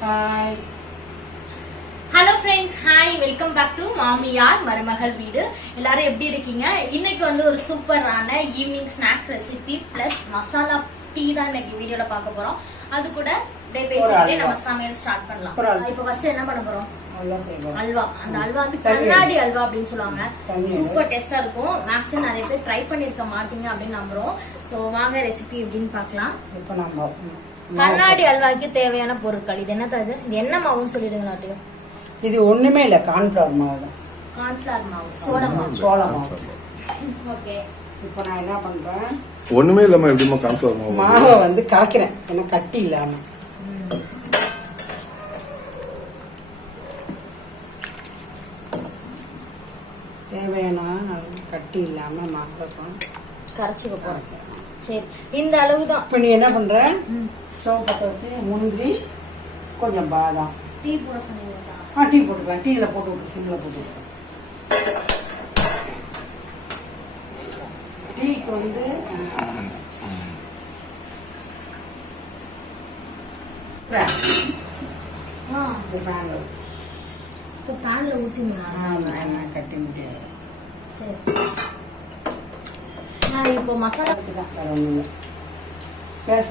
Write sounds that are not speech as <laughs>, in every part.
Hi hello friends hi welcome back to மாமியார் மருமகள் வீடு எல்லாரும் எப்படி இருக்கீங்க? இன்னைக்கு வந்து ஒரு சூப்பரான evening snack recipe plus masala tea தான் இன்னைக்கு வீடியோல பார்க்க போறோம். அது கூட அப்படியே பேசிக்கிட்டே. நம்ம சமையல் ஸ்டார்ட் பண்ணலாம். இப்போ ஃபர்ஸ்ட் என்ன பண்ண போறோம்? அல்வா அந்த அல்வா வந்து கண்ணாடி அல்வா அப்படின்னு சொல்லுவாங்க. சூப்பர் டேஸ்டா இருக்கும். மேக்ஸிமம் நிறைய பேர் ட்ரை பண்ணிருக்க மாட்டீங்க அப்படின்னு நம்புறோம். சோ வாங்க ரெசிபி எப்படின்னு பார்க்கலாம். இப்போ நம்ம கண்ணாடி அல்வாக்கு தேவையான பொருட்கள். இது என்ன இது? இது என்ன மாவுன்னு சொல்லிடுங்களாட்டியும் இது ஒண்ணுமே இல்லை கார்ன்ஃபிளவர் மாவு. தான் கார்ன்ஃபிளவர் மாவு. சோடா மாவு. சோள மாவு. <laughs> ஓகே. இப்போ நான் என்ன பண்றேன்? ஒண்ணுமே இல்லாம எப்படிமா கான்ஃபிளவர் மாவு மாவை வந்து கலக்கிறேன் ஏன்னா கட்டி இல்லாம. தேவையான கட்டி இல்லாம மாவை கரைச்சிக்க போறேன் சரி இந்த அளவு தான் இப்போ நீ என்ன பண்ற? ஸ்டவ் பற்ற வச்சு முந்திரி கொஞ்சம் பாதாம். டீ போட சொன்னீங்களா ஆ டீ போட்டுக்கலாம் டீயில் போட்டு விட்டு சிம்மில் போட்டு விட்டு. டீக்கு வந்து. இப்போ பேன்ல ஊத்திங்களா? ஆமா, நான் கட்டி முடியாது சரி. இப்போ மசாலா இதுதான், வேற ஒண்ணும் இல்லை பேச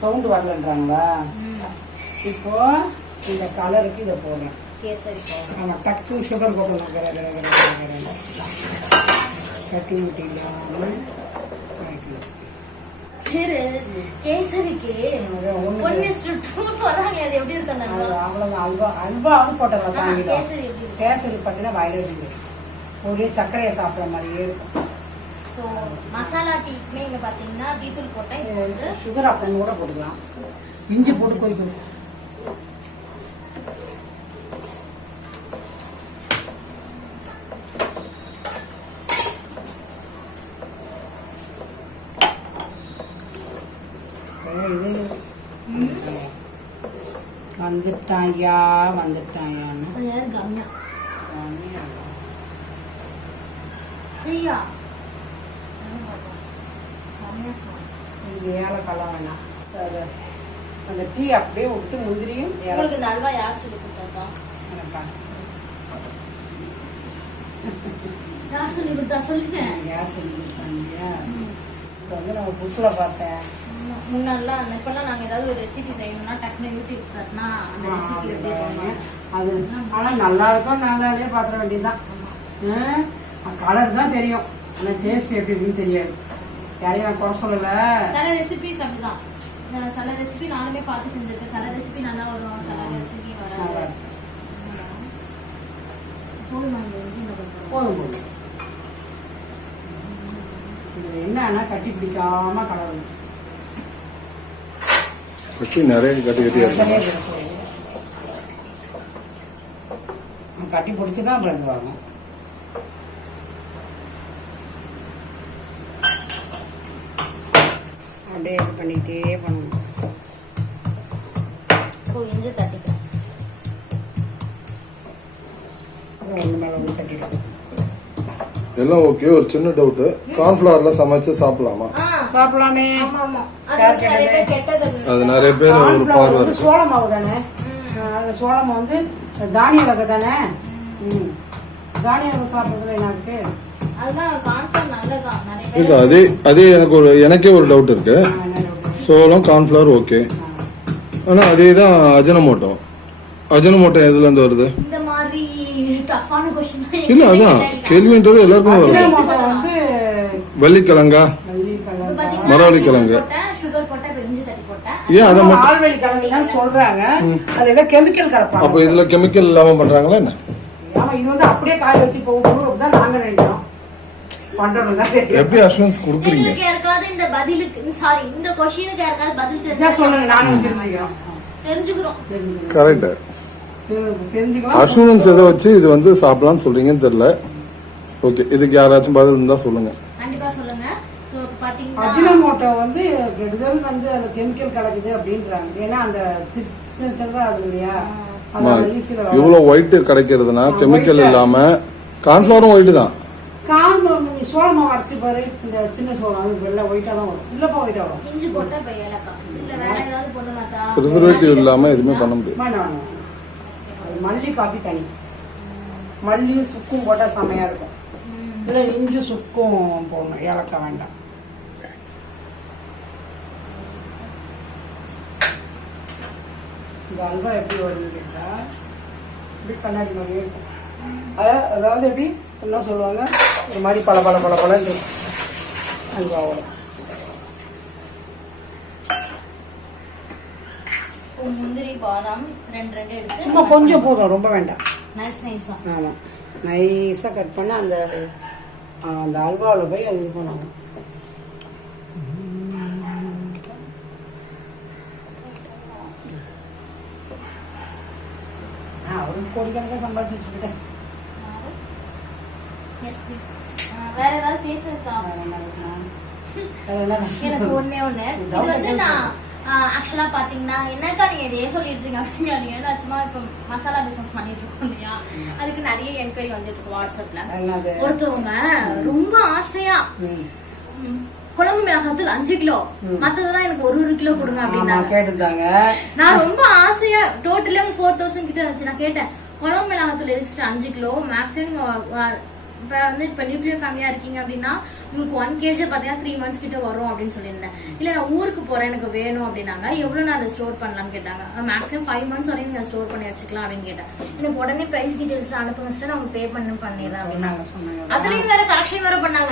சவுண்டு வரலன்றாங்களா இப்போ இந்த கலருக்கு இதை போடுறேன். நம்ம டக்கு சுகர் கர கட்டி ஊட்டி இல்லாமல் கேசரிக்கு? அவ்வளவுதான். அல்வா போட்டலாம் ஆ, தாங்கிடும். கேசரி கேசரி பார்த்தீங்கன்னா வயலட் ஒரே சர்க்கரையை சாப்பிட்ற மாதிரியே இருக்கும். ஸோ மசாலா டீக்குமே இங்க பாத்தீங்கன்னா டீத்தூள் போட்டேன் இது வந்து சுகர் அப்பன் கூட போட்டுக்கலாம். இஞ்சி போட்டு கொதிக்கணும் வந்துட்டாயா வந்துட்டாயான்னு. கம்யா? சொன்னா இது ஏலக்காய்லாம் வேணாம். அது- அந்த டீ அப்படியே விட்டு முந்திரியும் உங்களுக்கு இந்த அல்வா யார் சொல்லி கொடுத்தா? எனக்கா? யார் சொல்லி கொடுத்தா? சொல்லுங்க. கேஸ் கொடுத்தாங்க? இப்போ வந்து நம்ம புக்கில் பார்த்தேன். முன்னெல்லாம் இப்பெல்லாம் நாங்க ஏதாவது ஒரு ரெசிபி செய்யணும்னா டக்குனு யூடியூப் தட்டினா அந்த ரெசிபி எப்படி அது ஆனால் நல்லா இருக்கும் நல்லாவே பார்த்துட வேண்டியதுதான். கலர் தான் தெரியும். ஆனால் டேஸ்ட் எப்படி இருக்குன்னு தெரியாது. யாரையும் நான் குறை சொல்லலை. சில ரெசிபிஸ் அப்படிதான். சில ரெசிபி நானுமே பார்த்து செஞ்சிருக்கேன். சில ரெசிபி நல்லா வரும் சில ரெசிபி வராது. போதுமா இந்த இஞ்சி போதும் போதும். இது என்னன்னா கட்டி பிடிக்காம கலர் கட்டி நிறைய கட்டி கட்டியா இருக்கு கட்டி பிடிச்சி தான் அப்புறம் இது வரணும் அப்படியே இது பண்ணிக்கிட்டே பண்ணணும் இஞ்சி ஒன்று மேலே ஒன்று எல்லாம் ஓகே ஒரு சின்ன டவுட் கார்ன்ஃபிளவர்ல சமைச்சு சாப்பிடலாமா? சாப்பிடலாமே. ஆமா ஆமா அது நிறைய பேர் ஒரு பார்வை இருக்கு. சோள மாவு தானே? அந்த சோள மாவு வந்து தானிய வகை தானே? தானிய வகை சாப்பிட்றதுல என்ன இருக்கு? இல்ல அதே அதே எனக்கு ஒரு எனக்கே ஒரு டவுட் இருக்கு? சோளம் கார்ன்ஃபிளவர் ஓகே ஆனா அதே தான் அஜனமோட்டோ. அஜனமோட்டோ எதுல இருந்து வருது? இந்த மாதிரி டஃப்பான கொஸ்டின் இல்ல அதான். கேள்வின்றது எல்லாருக்கும் வருது வள்ளிக்கிழங்கா? வெள்ளி கலர் மரவள்ளி கிழங்கு. சுகர் போட்டேன் இப்ப இஞ்சி தட்டி போட்டேன். ஏன் அதை மட்டும்? சொல்றாங்க. அது ஏதோ கெமிக்கல் கலப்பாங்க. அப்ப இதுல கெமிக்கல் இல்லாம பண்றாங்களா என்ன? ஆமா இது வந்து அப்படியே காய வச்சு போகணும் தான் நாங்க நினைக்கிறோம். எப்படி அஷூரன்ஸ் கொடுக்குறீங்க? யாருக்காவது இந்த பதிலுக்கு சாரி இந்த கொஸ்டினுக்கு யாருக்காவது பதில் தெரிஞ்சா சொல்லுங்க நானும் தெரிஞ்சுக்கிறோம். கரெக்ட் அஷூரன்ஸ் எதை வச்சு இது வந்து சாப்பிடலாம்னு சொல்றீங்கன்னு தெரியல. ஓகே இதுக்கு யாராச்சும் பதில் இருந்தா சொல்லுங்க. கண்டிப்பா சொல்லுங்க. சோ பாத்தீங்கன்னா அஜினமோட்டோ வந்து கெடுதல் வந்து அது கெமிக்கல் கலக்குது அப்படின்றாங்க. ஏன்னா அந்த இல்லையா? இவ்வளவு ஒயிட் கிடைக்கிறதுனா கெமிக்கல் இல்லாம கார்ன்ஃபிளவரும் ஒயிட் தான். கார்ன் சோள மாவு அரைச்சி பாரு. இந்த சின்ன சோளம் அது வெள்ளை ஒயிட்டா தான் வரும். இல்லப்பா ஒயிட்டா வரும். இஞ்சி போட்டா இப்ப ஏலக்காய். இல்ல வேற ஏதாவது போட்டு மாத்தா ப்ரிசர்வேட்டிவ் இல்லாம எதுவுமே பண்ண முடியாது. வேண்டாம். அது மல்லி காபி தனி. மல்லி சுக்கும் போட்டா செமையா இருக்கும். இல்ல இஞ்சி சுக்கும் போடணும். ஏலக்காய் வேண்டாம். இந்த அல்வா எப்படி வருது கேட்டா இப்படி கண்ணாடி மாதிரியே இருக்கும். அதாவது அதாவது எப்படி? என்ன சொல்லுவாங்க? ஒரு மாதிரி பல பல பல பல அல்வாவோட முந்திரி பாதாம் ரெண்டு ரெண்டு எடுத்து சும்மா கொஞ்சம் போதும் ரொம்ப வேண்டாம். நைஸ் நைஸா ஆமாம் நைஸாக கட் பண்ணி அந்த அந்த அல்வாவில் போய் அது இது பண்ணுவாங்க. அவருக்கு கோடிக்கணக்காக சம்பாதிச்சுட்டு எஸ் வேற ஏதாவது பேசுறதா எனக்கு ஒண்ணே ஒண்ணு. இது வந்து நான் ஆக்சுவலா பாத்தீங்கன்னா என்னக்கா நீங்க இதே சொல்லிட்டு இருக்கீங்க அப்படிங்காதீங்க. நான் சும்மா இப்ப மசாலா பிசினஸ் பண்ணிட்டு இருக்கோம் இல்லையா? அதுக்கு நிறைய என்கொயரி வந்துட்டு இருக்கு வாட்ஸ்அப்ல ஒருத்தவங்க ரொம்ப ஆசையா குழம்பு மிளகாத்தூள் அஞ்சு கிலோ. மத்ததெல்லாம் எனக்கு ஒரு ஒரு கிலோ கொடுங்க ஆமா அப்படின்னாங்க. கேட்டிருந்தாங்க. நான் ரொம்ப ஆசையா டோட்டலே ஃபோர் தௌசண்ட் கிட்ட இருந்துச்சு. நான் கேட்டேன் குழம்பு மிளகாத்தூள் எதுக்கு அஞ்சு கிலோ? மேக்ஸிமம் இப்ப வந்து இப்ப நியூக்ளியர் ஃபேமிலியா இருக்கீங்க அப்படின்னா உங்களுக்கு ஒன் கேஜி பாத்தீங்கன்னா த்ரீ மந்த்ஸ் கிட்ட வரும் அப்படின்னு சொல்லியிருந்தேன். இல்ல நான் ஊருக்கு போறேன் எனக்கு வேணும் அப்படின்னாங்க. எவ்வளவு நான் அதை ஸ்டோர் பண்ணலாம்னு கேட்டாங்க. மேக்ஸிமம் ஃபைவ் மந்த்ஸ் வரையும் நீங்க ஸ்டோர் பண்ணி வச்சுக்கலாம் அப்படின்னு கேட்டேன். எனக்கு உடனே பிரைஸ் டீடைல்ஸ் அனுப்புங்க sister. நான் பே பண்ணி பண்ணிடுறேன் அப்படின்னாங்க. அதுலயும் வேற கரெக்ஷன் வேற பண்ணாங்க.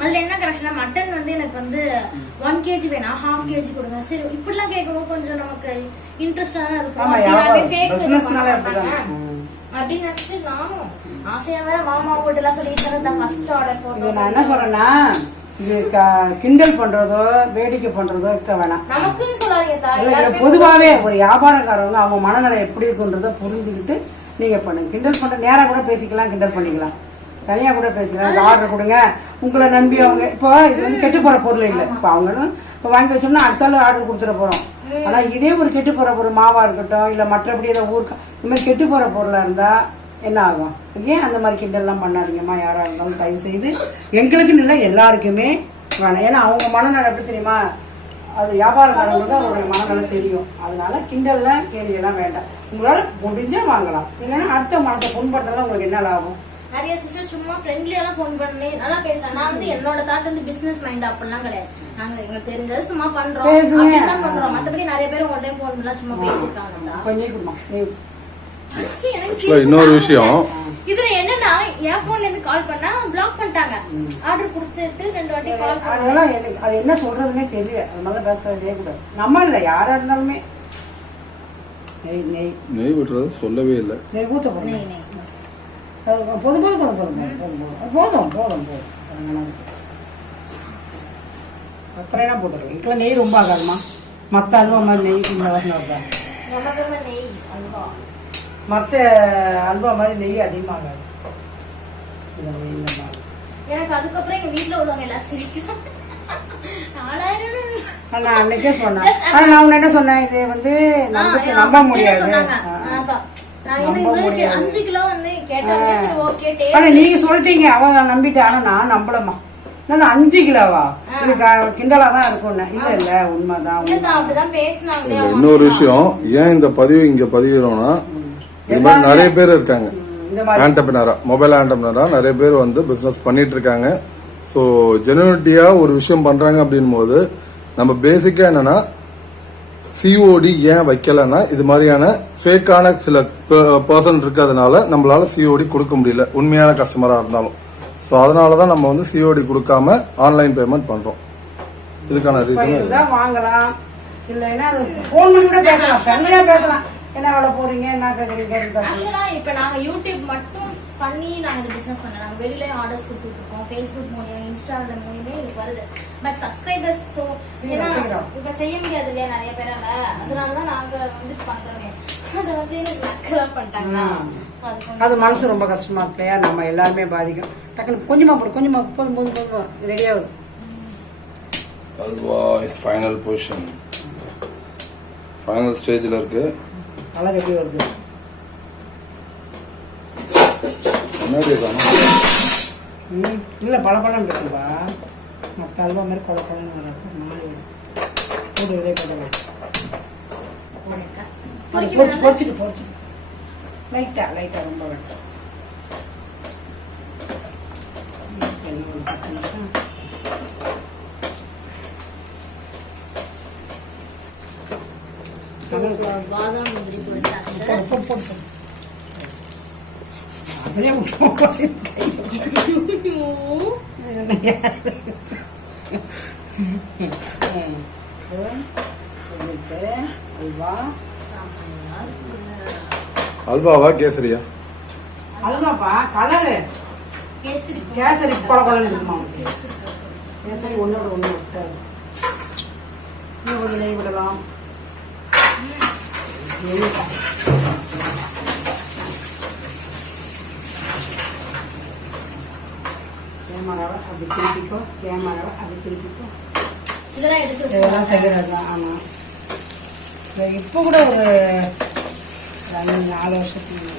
அதுல என்ன கரெக்ஷன் மட்டன் வந்து எனக்கு வந்து ஒன் கேஜி வேணாம் ஹாஃப் கேஜி கொடுங்க. சரி இப்படிலாம் கேட்கும்போது கொஞ்சம் நமக்கு இன்ட்ரெஸ்டா தான் இருக்கும். அப்படின்னு நினைச்சிட்டு நானும் ஆசையா வேற மாமா போட்டு எல்லாம் சொல்லிட்டு இருந்தேன். ஃபர்ஸ்ட் ஆர்டர் நான் என்ன சொல்றேன்னா இது கிண்டல் பண்றதோ வேடிக்கை பண்றதோ இருக்க வேணாம். நமக்குன்னு சொல்லாதீங்க பொதுவாவே ஒரு வியாபாரக்காரவங்க அவங்க மனநிலை எப்படி இருக்குன்றத புரிஞ்சுக்கிட்டு நீங்க பண்ணுங்க. கிண்டல் பண்ற நேரா கூட பேசிக்கலாம் கிண்டல் பண்ணிக்கலாம். தனியா கூட பேசிக்கலாம். ஆர்டர் கொடுங்க. உங்களை நம்பி அவங்க இப்போ இது வந்து கெட்டு போற பொருள் இல்லை. இப்போ அவங்களும் இப்போ வாங்கி வச்சோம்னா அடுத்த ஆர்டர் கொடுத்துட போறோம். ஆனா இதே ஒரு கெட்டு போற பொருள் மாவா இருக்கட்டும் இல்ல மற்றபடி ஏதாவது ஊருக்கு இந்த மாதிரி கெட்டு போற பொருளா இருந்தா என்ன ஆகும்? ஏன் அந்த மாதிரி கிண்டல்லாம் பண்ணாதீங்கம்மா? யாரா இருந்தாலும் தயவு செய்து எங்களுக்குன்னு இல்லை எல்லாருக்குமே வேணாம். ஏன்னா அவங்க மனநலம் எப்படி தெரியுமா? அது வியாபாரக்காரங்களுக்கு அவருடைய மனநலம் தெரியும். அதனால கிண்டல்ல கேள்வி எல்லாம் வேண்டாம். உங்களால முடிஞ்சா வாங்கலாம். இல்லைன்னா அடுத்த மனசை புண்படுத்தலாம் உங்களுக்கு என்ன லாபம்? நிறைய சிஸ்டர் சும்மா ஃப்ரெண்ட்லியா எல்லாம் ஃபோன் பண்ணி நல்லா பேசுறேன். நான் வந்து என்னோட தாட் வந்து பிசினஸ் மைண்ட் அப்படிலாம் கிடையாது. நாங்க எங்களுக்கு தெரிஞ்சது சும்மா பண்றோம். அப்படின்னு தான் பண்றோம். மத்தபடி நிறைய பேர் உங்கள்ட்ட ஃபோன் பண்ணலாம். சும்மா பேசிருக்காங்க இன்னொரு விஷயம். இதுல என்னன்னா என் போன்ல இருந்து கால் பண்ணா பிளாக் பண்ணிட்டாங்க. ஆர்டர் கொடுத்துட்டு ரெண்டு வாட்டி கால் பண்ண அதெல்லாம் எனக்கு அது என்ன சொல்றதுன்னே தெரியல. அதனால பேச செய்யக்கூடாது நம்ம இல்லை யாரா இருந்தாலுமே. நெய் நெய். நெய் விடுறது சொல்லவே இல்லை. நெய் ஊத்த நெய், நெய். போதும் போதும் போதும் போதும் போதும் போதும் போதும் போதும். போதும் போதும் அதனால அப்புறம் போட்டுருக்கேன் இதுக்கெல்லாம் நெய் ரொம்ப ஆகாதுமா மற்ற அல்வா மாதிரி நெய் இந்த வாசனை வருதா? மற்ற அல்வா மாதிரி நெய் மாதிரி எனக்கு அதுக்கப்புறம் எங்க வீட்ல உள்ளவங்க எல்லாம் சிரிக்கிறாங்க. நாலாயிரம் ஆனா, நான் அன்னைக்கே சொன்னேன். நான் உன்ன என்ன சொன்னேன்? இது வந்து நம்ப முடியாது. அஞ்சு கிலோ வந்து கேட்டேன் ஆனா நீங்க சொல்லிட்டீங்க. அவ நான் நம்பிட்டேன். ஆனா நான் நம்பலமா நான் அஞ்சு கிலோவா? இது கிண்டலா தான் இல்ல இல்ல உண்மைதான் இன்னொரு விஷயம். ஏன் இந்த பதிவு இங்க பதிகிறோம்னா இது மாதிரி நிறைய பேர் இருக்காங்க. இந்த மாதிரி. ஆண்டர்பினரா மொபைல் ஆண்டர்பினரா நிறைய பேர் வந்து பிசினஸ் பண்ணிட்டு இருக்காங்க. ஸோ ஜெனுவிட்டியா ஒரு விஷயம் பண்றாங்க அப்படின் போது நம்ம பேசிக்கா என்னன்னா சிஓடி ஏன் வைக்கலன்னா இது மாதிரியான ஃபேக்கான சில பர்சன் இருக்கிறதுனால நம்மளால சிஓடி கொடுக்க முடியல. உண்மையான கஸ்டமரா இருந்தாலும். ஸோ அதனால தான் நம்ம வந்து சிஓடி கொடுக்காம ஆன்லைன் பேமெண்ட் பண்றோம். இதுக்கான ரீசன் வாங்கலாம். இல்லைன்னா அது போன் பண்ணி கூட பேசலாம். ஃப்ரெண்ட்லியா பேசலாம். என்ன வேலை போறீங்க? என்ன கேக்குறீங்க? கேக்குறது ஆக்சுவலா இப்ப நாங்க யூடியூப் மட்டும் பண்ணி நாங்க இந்த பிசினஸ் பண்ணல நாங்க வெளியில ஆர்டர்ஸ் கொடுத்துட்டு இருக்கோம். ஃபேஸ்புக் மூலியம் இன்ஸ்டாகிராம் மூலியமே எனக்கு வருது. பட் சப்ஸ்கிரைபர்ஸ் சோ ஏன்னா சீக்கிரம். இப்ப செய்ய முடியாது இல்லையா? நிறைய பேரால. அதனாலதான் நாங்க வந்து பண்றோமே. அதை வந்து மனசு ரொம்ப கஷ்டமா இருக்கு இல்லையா நம்ம எல்லாருமே பாதிக்கும் டக்குனு கொஞ்சமா போடு கொஞ்சமா போதும் போதும் போதும் ரெடி ஆகுது. Halwa is final position final ஸ்டேஜில் இருக்கு. கலர் எப்படி வருது. முன்னாடி ம் இல்லை பழப்பழம் இருக்குப்பா. மற்ற அல்வா மாதிரி குழப்பழம் வரும். நாலு கூடு இதே போடுவேன் பொரிச்சு பொரிச்சிட்டு பொரிச்சிட்டு லைட்டாக லைட்டாக ரொம்ப வேண்டாம் என்ன ஒரு பத்து நிமிஷம் சமையல் பாதாம் முந்திரி பொரிச்சாச்சு போடு, போடு, போடு, போடு. அதுலயே போடு. சொல்லிட்டு அல்வா செமையா இருக்குங்க. அல்வாவா கேசரியா? அல்வாப்பா கலரு? கேசரி. கேசரி கொல கொலன்னு இருக்குமா? கேசரி கேசரி ஒன்னோட ஒன்று விட்டாரு இன்னும் கொஞ்சம் நெய் விடலாம். கேமராவை அப்படி திருப்பிக்கோ கேமராவை அப்படி திருப்பிக்கோ. இதெல்லாம் எடுத்து இதெல்லாம். செய்கிறது தான் ஆமாம் இப்போ கூட ஒரு ரெண்டு நாலு வருஷத்துக்கு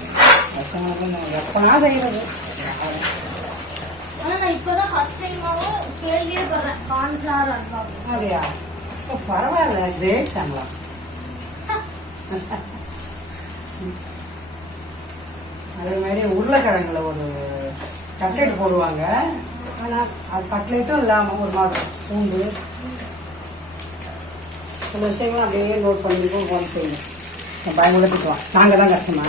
வருஷம் எப்பனா செய்கிறது ஆனா நான் இப்பதான் ஃபர்ஸ்ட் டைமாவும் கேள்வியே படுறேன். கார்ன்ஃபிளவர் அல்வா அப்படியா? இப்போ பரவாயில்ல. கிரேட் சம்பளம். அதே மாதிரி உருளைக்கிழங்குல ஒரு கட்லெட் போடுவாங்க. ஆனால் அது கட்லெட்டும் இல்லாமல் ஒரு மாதிரி பூண்டு. சில விஷயங்களும் அப்படியே நோட் பண்ணிருக்கோம் ஃபோன் செய்யணும் பயன்படுத்திக்குவோம் நாங்கள் தான் கஷ்டமா?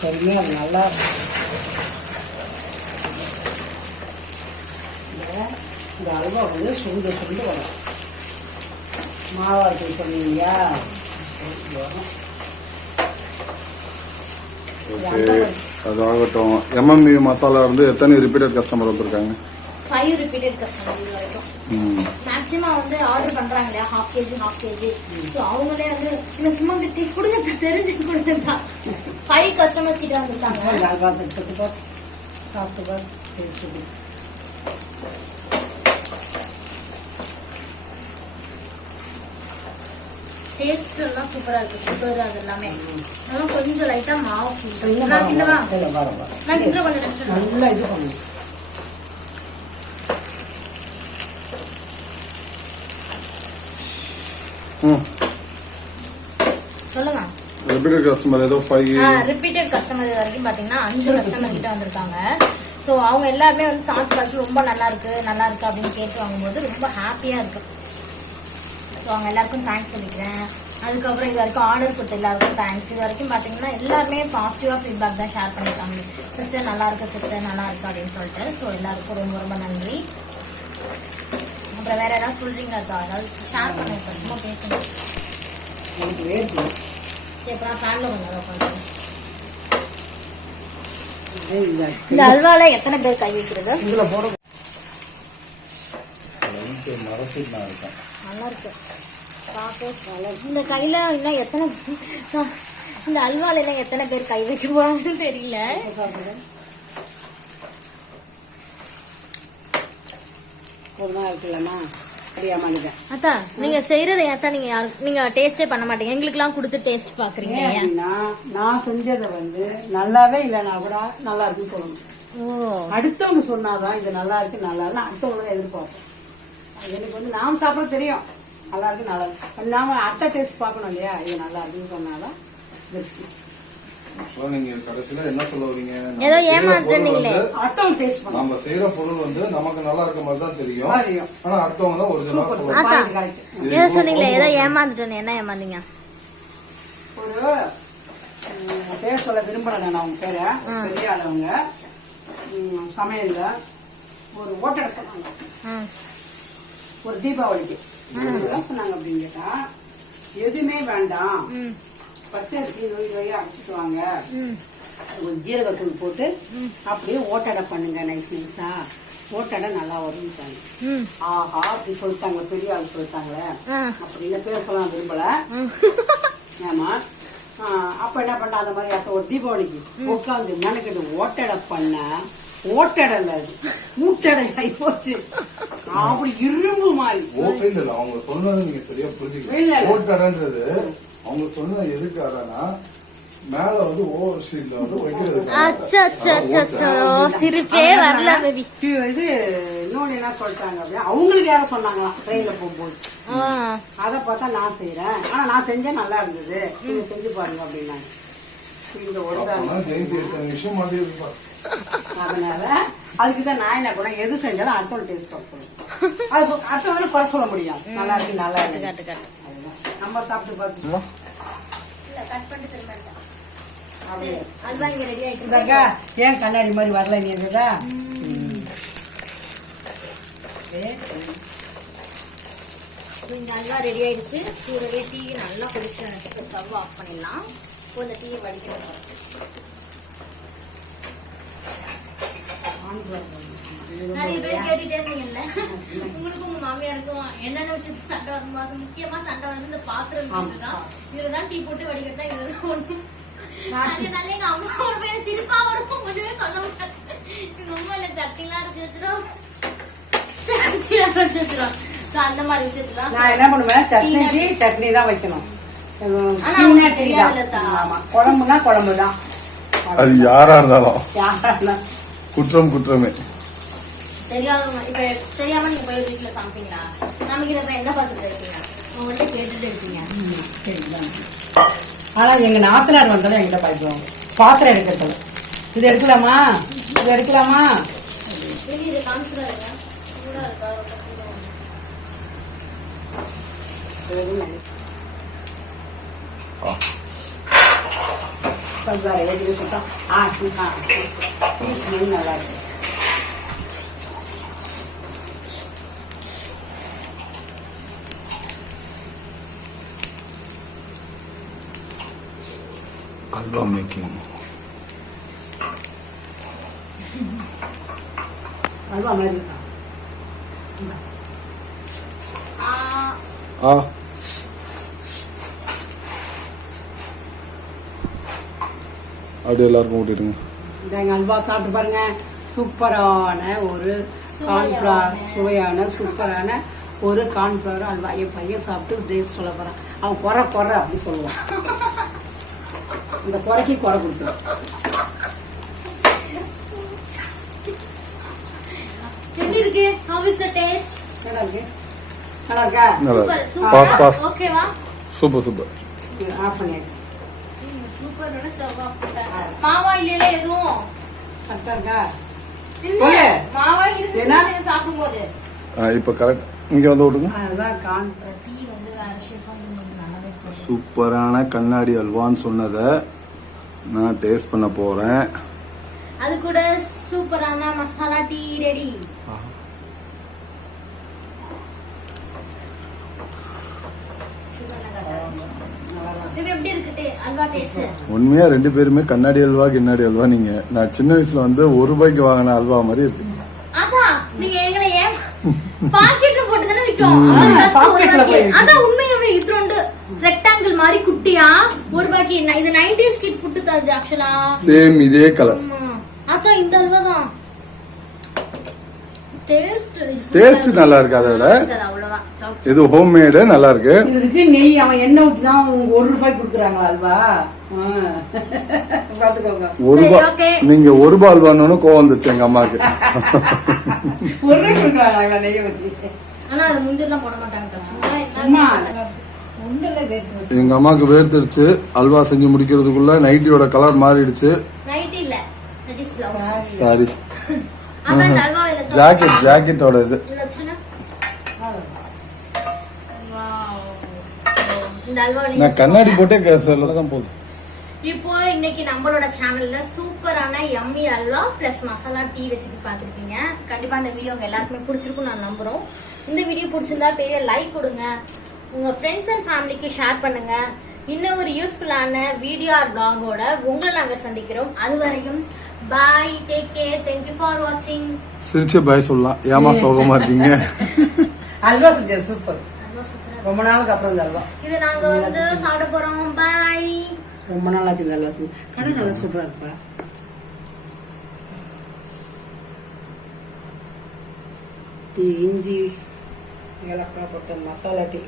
சரிங்க அது நல்லா இந்த- அல்வா வந்து வரும். மாவாட்டி சொன்னீங்க அது ஆகட்டும் எம்எம்இ மசாலா வந்து எத்தனை ரிப்பீட்டட் கஸ்டமர் வந்திருக்காங்க? ஃபைவ் ரிப்பீட்டட் கஸ்டமர் இது வரைக்கும் மேக்ஸிமம் வந்து ஆர்டர் பண்றாங்க இல்லையா? Half KG half KG so அவங்களே வந்து இல்லை சும்மா கிட்டி கொடுங்க தெரிஞ்சு கொடுங்க. ஃபைவ் கஸ்டமர்ஸ் கிட்ட வந்திருக்காங்க இந்த சாப்பிட்டு டேஸ்ட் எல்லாம் சூப்பரா இருக்கு சுகர் அது எல்லாமே. கொஞ்சம் லைட்டா மாவு. நான் கிண்டவா? நான் கிண்டுற கொஞ்சம் நல்லா இது பண்ணணும் சொல்லுங்க. ரிப்பீட்டட் கஸ்டமர் ஏதோ ஃபைவ் ரிப்பீட்டட் கஸ்டமர் இது வரைக்கும் பாத்தீங்கன்னா அஞ்சு கஸ்டமர் கிட்ட வந்திருக்காங்க. ஸோ அவங்க எல்லாருமே வந்து சாப்பிட்டு பார்த்து ரொம்ப நல்லா இருக்கு நல்லா இருக்கு அப்படின்னு கேட்டு வாங்கும்போது ரொம்ப ஹாப்பியா இருக்கு. ஸோ அவங்க எல்லாருக்கும் தேங்க்ஸ் சொல்லிக்கிறேன். அதுக்கப்புறம் இது வரைக்கும் ஆர்டர் கொடுத்த எல்லாருக்கும் தேங்க்ஸ் இது வரைக்கும் பார்த்தீங்கன்னா எல்லாருமே பாசிட்டிவாக ஃபீட்பேக் தான் ஷேர் பண்ணியிருக்காங்க. சிஸ்டர் நல்லா இருக்கு சிஸ்டர் நல்லா இருக்கு அப்படின்னு சொல்லிட்டு. ஸோ எல்லாருக்கும் ரொம்ப ரொம்ப நன்றி. அப்புறம் வேற ஏதாவது சொல்றீங்களா அக்கா? ஏதாவது ஷேர் பண்ணிருக்கேன் சும்மா பேசுங்க. எனக்கு வேர்க்கு சரி அப்புறம் ஃபேமிலி கொஞ்சம் நேரம் உட்காந்து. இந்த அல்வால எத்தனை பேர் கை வைக்கிறது? இதில் போட. நான் நல்லா இருக்கு. இந்த கையில இன்னும் எத்தனை இந்த அல்வால எத்தனை பேர் கை வைக்க போறாங்கன்னு தெரியல நாள் இருக்குல்லம்மா? சரியா மாட்டேன் அத்தா நீங்க செய்யறதை ஏத்தா நீங்க யாரு நீங்க டேஸ்டே பண்ண மாட்டீங்க. எங்களுக்குலாம் கொடுத்து டேஸ்ட் பாக்குறீங்க ஏன் அப்படின்னா நான் செஞ்சதை வந்து நல்லாவே இல்லைன்னா கூட நல்லா இருக்குன்னு சொல்லணும். அடுத்தவங்க சொன்னாதான் இது நல்லா இருக்கு நல்லா தான் எதிர்பார்ப்போம். எனக்கு வந்து நாம் சாப்பிட தெரியும். நல்லா இருக்கு நல்லா இருக்கு. நாம அத்தை டேஸ்ட் பார்க்கணும் இல்லையா? இது நல்லா இருக்குன்னு சொன்னாதான் ஆக்சுவலா நீங்க கடைசியில என்ன சொல்ல வரீங்க நம்ம ஏதோ செய்யற ஏமாத்துறீங்களே. பொருள் வந்து- அடுத்தவங்க டேஸ்ட் பண்ணணும் நம்ம செய்யற பொருள் வந்து நமக்கு நல்லா இருக்க மாதிரி தான் தெரியும். தெரியும். ஆனா அடுத்தவங்க தான் ஒரிஜினலா சூப்பர் சொல்லுவாங்க அக்கா. பாயிண்ட் கரெக்ட் ஏதோ சொன்னீங்களே ஏதோ ஏமாந்துட்டேன்னு என்ன ஏமாந்தீங்க? ஒரு பேர் சொல்ல விரும்பல நான் அவங்க பேரை. பெரிய ஆளவங்க ம், சமையல்ல ஒரு ஓட்டடை சொன்னாங்க. ம் ஒரு தீபாவளிக்கு. என்ன சொன்னாங்க அப்படின்னு கேட்டா எதுவுமே வேண்டாம். ம் பச்சரிசி நோய் நோயா வாங்க ஒரு ஜீரகத்தூள் போட்டு அப்படியே ஓட்டடை பண்ணுங்க நைஸ் நைஸா ஓட்டடை நல்லா வரும்ட்டாங்க ம். ஆஹா அப்படி சொல்லிட்டாங்க பெரிய ஆள் சொல்லிட்டாங்களே. அப்படின்னு பேர் சொல்ல விரும்பல. ஏமா அப்ப என்ன பண்ண அந்த மாதிரி அப்ப ஒரு தீபாவளிக்கு உட்காந்து மெனக்கிட்டு ஓட்டடை பண்ண ஓட்டடை இல்ல மூட்டடை ஆகி போச்சு அப்படி இரும்பு மாதிரி. ஓகே இல்ல அவங்க சொன்னது நீங்க சரியா புரிஞ்சுக்கல. ஓட்டடன்றது அவங்க சொன்ன எதுக்கு அடனா மேல வந்து ஓவர் ஸ்ட்ரீட்ல வந்து வைக்கிறது சிரிப்பே வரல இது இன்னொன்னு என்ன சொல்லிட்டாங்க அப்படின்னா அவங்களுக்கு யாரும் சொன்னாங்களாம் ட்ரெயின்ல போகும்போது. அதை பார்த்தா நான் செய்யறேன் ஆனா நான் செஞ்சேன் நல்லா இருந்தது. நீங்க செஞ்சு பாருங்க அப்படின்னாங்க. அதனால அதுக்கு தான் நான் என்ன பண்ணேன்? எது செஞ்சாலும் அடுத்தவங்க டேஸ்ட் பார்க்கணும் அது அடுத்தவங்க குறை சொல்ல முடியும். நல்லா இருக்கு நல்லா இருக்கு காட்டு காட்டு. அதுதான். நம்ம சாப்பிட்டு பார்த்து இல்ல கட் பண்ணிட்டு திரும்ப அப்படியே. அல்வா இங்க ரெடி ஆயிட்டு இந்தாக்கா, ஏன் கண்ணாடி மாதிரி வரல நீ இருந்ததா இந்த அல்வா ரெடி ஆயிடுச்சு. கூடவே டீ நல்லா குடிச்சு நினைச்சு ஸ்டவ் ஆஃப் பண்ணிடலாம். இப்போ இந்த டீயை வடிக்கிறோம் நிறைய பேர் கேட்டுட்டே இருந்தீங்கல்ல? உங்களுக்கும் உங்க மாமியாருக்கும் என்னென்ன விஷயத்துக்கு சண்டை வருமோ அது முக்கியமா சண்டை வந்து இந்த பாத்திரம் விஷயத்துதான் இதுலதான் டீ போட்டு வடிக்கிறதா இதுதான் ஒண்ணு அதனால எங்க அம்மா ஒரு பேர் சிரிப்பா வரும். கொஞ்சமே சொல்ல மாட்டேன் எங்க அம்மா இல்ல சட்டிலாம் அரைச்சு வச்சிரும். சட்டிலாம் அரைச்சு வச்சிரும். அந்த மாதிரி விஷயத்துல நான் என்ன பண்ணுவேன்? சட்னிக்கு சட்னி தான் வைக்கணும். தான். குழம்புனா குழம்பு தான் அது யாரா இருந்தாலும். குற்றம் குற்றமே. தெரியாதவங்க இப்ப தெரியாம நீங்க போய் வீட்டுல சமைப்பீங்களா? நமக்கு இதை என்ன பார்த்துட்டு இருக்கீங்க? உங்கள்கிட்ட கேட்டுட்டு இருக்கீங்க. சரிதான். ஆனா எங்க நாத்தனார் வந்தாலும் என்கிட்ட பாய்க்குவாங்க பாத்திரம் எடுக்கிறதுல இது எடுக்கலாமா? இது எடுக்கலாமா? சரி இதை காமிச்சுடாங்க சூடா இருக்கா ரொம்ப சூடா சொல்றாரு, ஏழு நிமிஷம் ஆ ஆ ம், நல்லா இருக்கு அல்வா மேக்கிங் அல்வா மாதிரி இருக்கா? ஆ, ஆ அப்படியே எல்லாருக்கும் ஊட்டிடுங்க. இந்த அல்வா சாப்பிட்டு பாருங்க. சூப்பரான ஒரு கார்ன்ஃபிளவர் சுவையான சூப்பரான ஒரு கார்ன்ஃபிளவர் அல்வா. என் பையன் சாப்பிட்டு டேஸ்ட் சொல்ல போறான். அவன் குறை குறை அப்படி சொல்லுவான். <laughs> இந்த குறைக்கு குறை கொடுத்துரும் எப்படி இருக்கு? ஹவ் இஸ் த டேஸ்ட் நல்லா இருக்கு. நல்லா இருக்கா? சூப்பர் இருக்கு. பாஸ் சூப்பர் பாஸ் ஓகேவா சூப்பர் சூப்பர் ஆஃப் பண்ணியாச்சு. சூப்பரோட ஸ்டவ் ஆஃப் பண்ணிட்டேன் மாவா இல்லையில எதுவும்? கரெக்டா இருக்கா? இல்ல. சொல்லு. மாவா இருந்து என்ன? சாப்பிடும் போது இப்போ கரெக்ட் இங்கே வந்து விடுங்க. கான். சூப்பரான கண்ணாடி அல்வான்னு சொன்னதை நான் டேஸ்ட் பண்ண போறேன். அது கூட சூப்பரான மசாலா டீ ரெடி. இது எப்படி இருக்கு அல்வா டேஸ்ட் உண்மையா ரெண்டு பேருமே கண்ணாடி அல்வா கிண்ணாடி அல்வா நீங்க. நான் சின்ன வயசுல வந்து ஒரு ரூபாய்க்கு வாங்கின அல்வா மாதிரி இருக்கு. பாக்கெட்ல போட்டு தானே விக்கும். அதான் உண்மையாவே ரெக்டாங்கிள் மாதிரி குட்டியா ஒரு பாக்கி இது நைன்டிஸ் கிட் புட்டு தருது ஆக்சுவலா சேம் இதே கலர் அதான் இந்த அல்வா தான். டேஸ்ட் நல்லா இருக்கு அதை விட. இது ஹோம் மேடு நல்லா இருக்கு. இதுக்கு நெய் அவன் எண்ணெய் ஊற்றி தான் ஒரு ரூபாய்க்கு கொடுக்குறாங்களா அல்வா. ஒரு ரூபா. நீங்க ஒரு ரூபா அல்வான்னு கோவம் வந்துச்சு எங்க அம்மாக்கு ஒரு ரூபாய் கொடுக்குறாங்களா நெய்யை ஊற்றி ஆனா அது முந்திரிலாம் போட மாட்டாங்க எங்க அம்மாக்கு வேர்த்துடுச்சு அல்வா செஞ்சு முடிக்கிறதுக்குள்ள நைட்டியோட கலர் மாறிடுச்சு. நைட் இல்ல that is blouse sorry. Jacket ஜாக்கெட்டோட இது. இல்ல சின்ன இந்த அல்வா நீங்க நான் கண்ணாடி போட்டே சொல்ல தான் போதும் இப்போ இன்னைக்கு நம்மளோட சேனல்ல சூப்பரான Emmy halwa plus masala tea recipe பார்த்திருப்பீங்க. கண்டிப்பா இந்த வீடியோ உங்க எல்லாருக்குமே பிடிச்சிருக்கும் நான் நம்புறோம். இந்த வீடியோ பிடிச்சிருந்தா பெரிய லைக் கொடுங்க. உங்க ஃப்ரெண்ட்ஸ் அண்ட் ஃபேமிலிக்கு ஷேர் பண்ணுங்க. இன்னும் ஒரு யூஸ்ஃபுல்லான வீடியோ ஆர் பிளாகோட உங்களை நாங்க சந்திக்கிறோம். அது வரைக்கும் bye take care thank you for வாட்சிங் சிரிச்சே பாய் சொல்லலாம். ஏமா சோகமா இருக்கீங்க? <laughs> அல்வா செஞ்சது சூப்பர் அல்வா சூப்பரா ரொம்ப நாளுக்கு அப்புறம் இந்த அல்வா. இது நாங்க வந்து சாப்பிட போறோம். பாய் ரொம்ப நாளாச்சு இந்த அல்வா செஞ்சு. கடை நல்லா சூப்பரா இருப்பா டீ இஞ்சி ஏலக்காய் போட்ட மசாலா டீ.